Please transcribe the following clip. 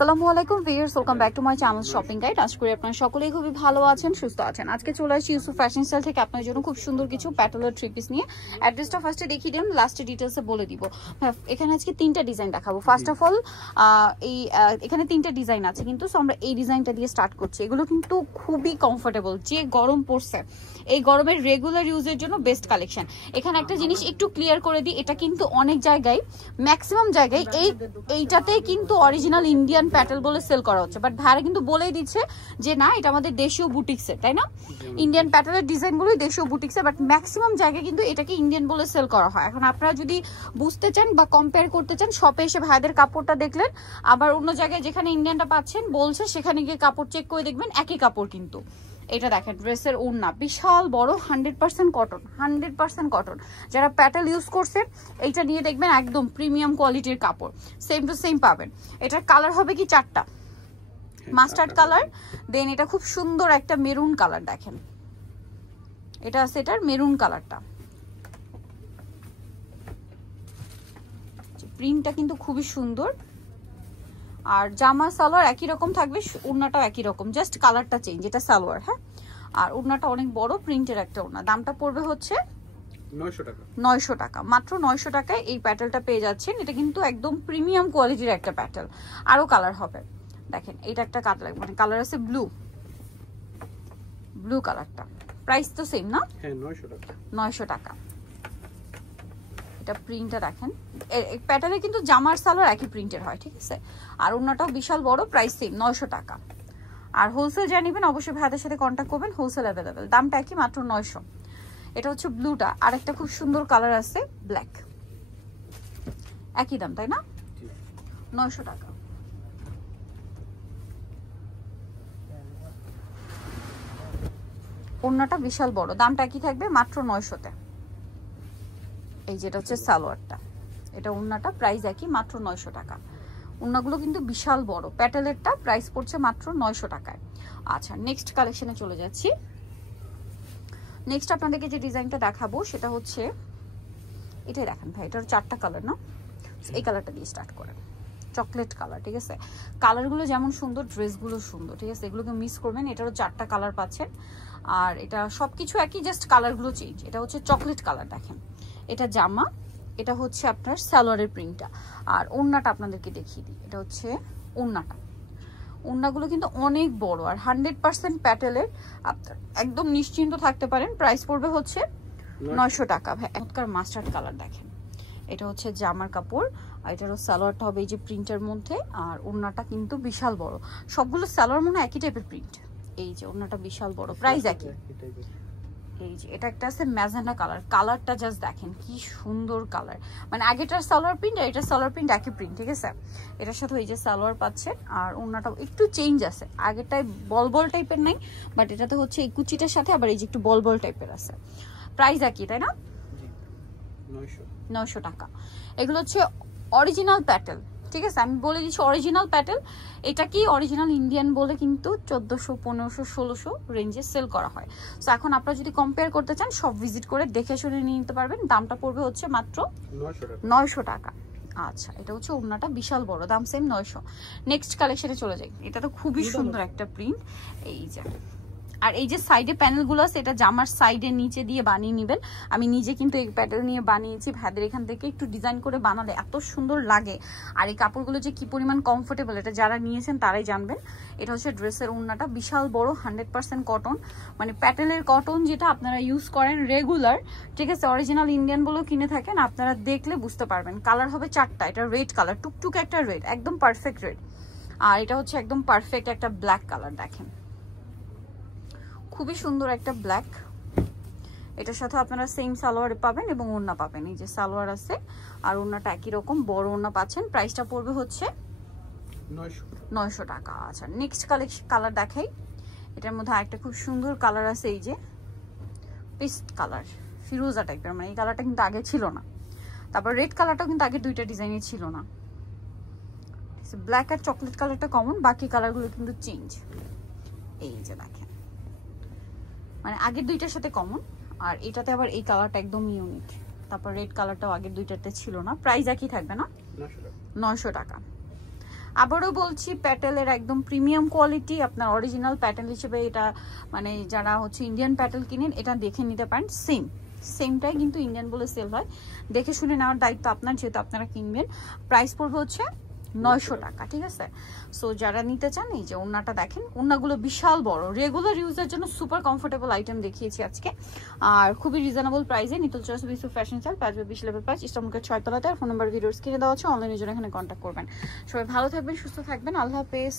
আসসালামু আলাইকুম viewers, welcome back to my channel shopping guide. আশা করি আপনারা সকলেই খুবই ভালো আছেন, সুস্থ আছেন। আজকে চলে আসছি ইউসুফ ফ্যাশন স্টাইল থেকে আপনার জন্য খুব সুন্দর কিছু প্যাটেলের থ্রি পিস নিয়ে। অ্যাড্রেসটা ফার্স্টে দেখিয়ে দিলাম, লাস্টে ডিটেলসে বলে দিব। হ্যাঁ, এখানে আজকে তিনটা ডিজাইন দেখাবো। ফার্স্ট অফ অল এখানে তিনটা ডিজাইন আছে, কিন্তু আমরা এই ডিজাইনটা দিয়ে স্টার্ট করছি। এগুলো কিন্তু খুবই কমফোর্টেবল, যে গরম পড়ছে এই গরমের রেগুলার ইউজের জন্য বেস্ট কালেকশন। এখানে একটা জিনিস একটু ক্লিয়ার করে দিই, এটা কিন্তু অনেক জায়গায়, ম্যাক্সিমাম জায়গায় এইটাতেই কিন্তু অরিজিনাল ইন্ডিয়ান প্যাটেল বলে সেল করা হচ্ছে, বাট ভাইরা কিন্তু বলেই দিচ্ছে যে না, এটা আমাদের দেশীয় বুটিক্সের, তাই না? ইন্ডিয়ান প্যাটেলের ডিজাইনগুলোই দেশীয় বুটিক্সের, বাট ম্যাক্সিমাম জায়গায় কিন্তু এটাকে ইন্ডিয়ান বলে সেল করা হয়। এখন আপনারা যদি বুঝতে চান বা কম্পেয়ার করতে চান, শপে এসে ভাইদের কাপড়টা দেখলেন, আবার অন্য জায়গায় যেখানে ইন্ডিয়ানটা পাচ্ছেন বলছে সেখানে গিয়ে কাপড় চেক করে দেখবেন একই কাপড়। কিন্তু এটা দেখেন, ড্রেসের ওড়না বিশাল বড়, 100% কটন, 100% কটন। যারা প্যাটেল ইউজ করছে এইটা নিয়ে দেখবেন একদম প্রিমিয়াম কোয়ালিটির কাপড়, সেম টু সেম পাবেন। এটার কালার হবে কি চারটা, মাস্টার্ড কালার, দেন এটা খুব সুন্দর একটা মেরুন কালার। দেখেন এটা আছে এটার মেরুন কালারটা, প্রিন্টটা কিন্তু খুবই সুন্দর। আর জামা সালোয়ার একই রকম থাকবে, ওড়নাটাও একই রকম, জাস্ট কালারটা চেঞ্জ। এটা সালোয়ার, হ্যাঁ। আর ওড়নাটা অনেক বড় প্রিন্টের একটা ওড়না। দামটা পড়বে হচ্ছে 900 টাকা। 900 টাকা, মাত্র 900 টাকায় এই প্যাটেলটা পেয়ে যাচ্ছেন। এটা কিন্তু একদম প্রিমিয়াম কোয়ালিটির একটা প্যাটেল। আরো কালার হবে, দেখেন এটা একটা কালার, মানে কালার আছে ব্লু, ব্লু কালারটা। প্রাইস তো সেম না? হ্যাঁ, 900 টাকা। 900 টাকা। এটা প্রিন্টটা দেখেন, এই প্যাটার্নে কিন্তু জামার সালোয়ার একই প্রিন্টের হয়, ঠিক আছে। আর ওড়নাটাও বিশাল বড়, প্রাইস সেম 900 টাকা। আর হোলসেল যা নেবেন অবশ্যই ভাইদের সাথে কন্ট্যাক্ট করবেন, হোলসেল অ্যাভেলেবেল। দামটা একই, মাত্র 900। এটা হচ্ছে ব্লুটা, আর একটা খুব সুন্দর কালার আছে ব্ল্যাক, একই দাম তাই না? 900 টাকা। ওড়নাটা বিশাল বড়, দামটা একই থাকবে, মাত্র 900-তে। এই যেটা হচ্ছে সালোয়ারটা, এটা ওড়নাটা, প্রাইস একই, মাত্র 900 টাকা। ওড়নাগুলো কিন্তু বিশাল বড়, প্যাটেলেরটা প্রাইস পড়ছে মাত্র 900 টাকায়। আচ্ছা, নেক্সট কালেকশনে চলে যাচ্ছি। নেক্সট আপনাদেরকে যে ডিজাইনটা দেখাবো সেটা হচ্ছে এটাই। দেখেন ভাই, এটার চারটা কালার না, এই কালারটা দিয়ে স্টার্ট করেন, চকলেট কালার, ঠিক আছে। কালারগুলো যেমন সুন্দর, ড্রেসগুলো সুন্দর, ঠিক আছে। এগুলোকে মিস করবেন, এটারও চারটা কালার পাচ্ছেন। আর এটা সবকিছু একই, জাস্ট কালারগুলো চেঞ্জ। এটা হচ্ছে চকলেট কালার, দেখেন এটা জামা, এটা হচ্ছে আপনার সালোয়ারের প্রিন্টটা। আর ওড়নাটা আপনাদেরকে দেখিয়ে দিই, এটা হচ্ছে ওড়নাটা। ওড়নাগুলো কিন্তু অনেক বড় আর 100% প্যাটেলের, আপনার একদম নিশ্চিন্ত থাকতে পারেন। প্রাইস পড়বে হচ্ছে 900 টাকা। চমৎকার মাস্টার্ড কালার, দেখেন এটা হচ্ছে জামার কাপড়, আর এটারও সালোয়ারটা হবে এই যে প্রিন্টের মধ্যে। আর ওড়নাটা কিন্তু বিশাল বড়, সবগুলো সালোয়ার মনে হয় একই টাইপের প্রিন্ট। এই যে ওড়নাটা বিশাল বড়, প্রাইস একই। এই যে এটা একটা আছে ম্যাজেন্ডা কালার, কালারটা জাস্ট দেখেন কি সুন্দর কালার। মানে আগেটার সালোয়ার প্রিন্ট আর এটার সালোয়ার প্রিন্ট একই প্রিন্ট, ঠিক আছে। এটার সাথে এই যে সালোয়ার পাচ্ছেন। আর ওড়নাটাও একটু চেঞ্জ আছে, আগেরটায় বল বল টাইপের নাই, বাট এটাতে হচ্ছে এই কুচিটার সাথে আবার এই যে একটু বল বল টাইপের আছে। প্রাইস একই তাই না? 900 টাকা। এগুলো হচ্ছে অরিজিনাল প্যাটেল, ঠিক আছে। আমি বলে দিচ্ছি অরিজিনাল প্যাটেল। এটা কি অরিজিনাল ইন্ডিয়ান বলে কিন্তু 1400, 1500, 1600 রেঞ্জে সেল করা হয়। সো এখন আপনারা যদি কম্পেয়ার করতে চান, সব ভিজিট করে দেখে শুনে নিয়ে নিতে পারবেন। দামটা পড়বে হচ্ছে মাত্র 900 টাকা। আচ্ছা, এটা হচ্ছে ওড়নাটা বিশাল বড়, দাম সেম 900। নেক্সট কালেকশনে চলে যাই। এটা তো খুবই সুন্দর একটা প্রিন্ট। এই যে, আর এই যে সাইডে প্যানেলগুলো আছে, এটা জামার সাইডের নিচে দিয়ে বানিয়ে নেবেন। আমি নিজে কিন্তু এই প্যাটেল নিয়ে বানিয়েছি, ভাইদের এখান থেকে একটু ডিজাইন করে বানালে এত সুন্দর লাগে। আর এই কাপড়গুলো যে কি পরিমাণ কমফোর্টেবল, এটা যারা নিয়েছেন তারাই জানবেন। এটা হচ্ছে ড্রেসের ওড়নাটা, বিশাল বড়, 100% কটন, মানে প্যাটেলের কটন, যেটা আপনারা ইউজ করেন রেগুলার, ঠিক আছে। অরিজিনাল ইন্ডিয়ান বলেও কিনে থাকেন, আপনারা দেখলে বুঝতে পারবেন। কালার হবে চারটা, এটা রেড কালার, টুকটুক একটা রেড, একদম পারফেক্ট রেড। আর এটা হচ্ছে একদম পারফেক্ট একটা ব্ল্যাক কালার, দেখেন খুবই সুন্দর একটা ব্ল্যাক। এটার সাথে আপনারা সেম সালোয়ার পাবেন এবং ওড়না পাবেন। এই যে সালোয়ার আছে আর ওড়নাটা একই রকম, বড় ওড়না পাচ্ছেন। প্রাইসটা পড়বে হচ্ছে 900 টাকা। আচ্ছা, নেক্সট কালার দেখাই। এটার মধ্যে আরেকটা খুব সুন্দর কালার আছে, এই যে পেস্ট কালার, ফিরোজা টাইপের, মানে এই কালারটা কিন্তু আগে ছিল না। তারপর রেড কালারটাও কিন্তু আগে দুইটা ডিজাইনে ছিল না। ব্ল্যাক আর চকলেট কালারটা কমন, বাকি কালারগুলো কিন্তু চেঞ্জ। এই যে দেখেন, মানে আগের দুইটার সাথে কমন, আর এটাতে আবার এই কালারটা একদম ইউনিক। তারপর রেড কালারটাও আগের দুইটাতে ছিল না। প্রাইস একই থাকবে না? 900 টাকা। আবারও বলছি প্যাটেলের একদম প্রিমিয়াম কোয়ালিটি, আপনার অরিজিনাল প্যাটেল হিসেবে এটা মানে যারা হচ্ছে ইন্ডিয়ান প্যাটেল কিনেন এটা দেখে নিতে পারেন। সেমটাই কিন্তু ইন্ডিয়ান বলে সেল হয়, দেখে শুনে নেওয়ার দায়িত্ব আপনার, যেহেতু আপনারা কিনবেন। প্রাইস পড়বে হচ্ছে 900 টাকা, ঠিক আছে। সো যারা নিতে চান এই যে ওড়নাটা দেখেন, ওড়নাগুলো বিশাল বড়, রেগুলার ইউজের জন্য সুপার কমফোর্টেবল আইটেম দেখিয়েছি আজকে, আর খুবই রিজনেবল প্রাইসে। নিতল choice Yusuf fashion style 5/20 level 5 ইস্টামুকের 6 তলাতে। আর ফোন নাম্বার ভিডিওস কিনে দেওয়া হচ্ছে, অনলাইনের জন্য এখানে কন্ট্যাক্ট করবেন। সবাই ভালো থাকবেন, সুস্থ থাকবেন, আল্লাহ হাফেজ।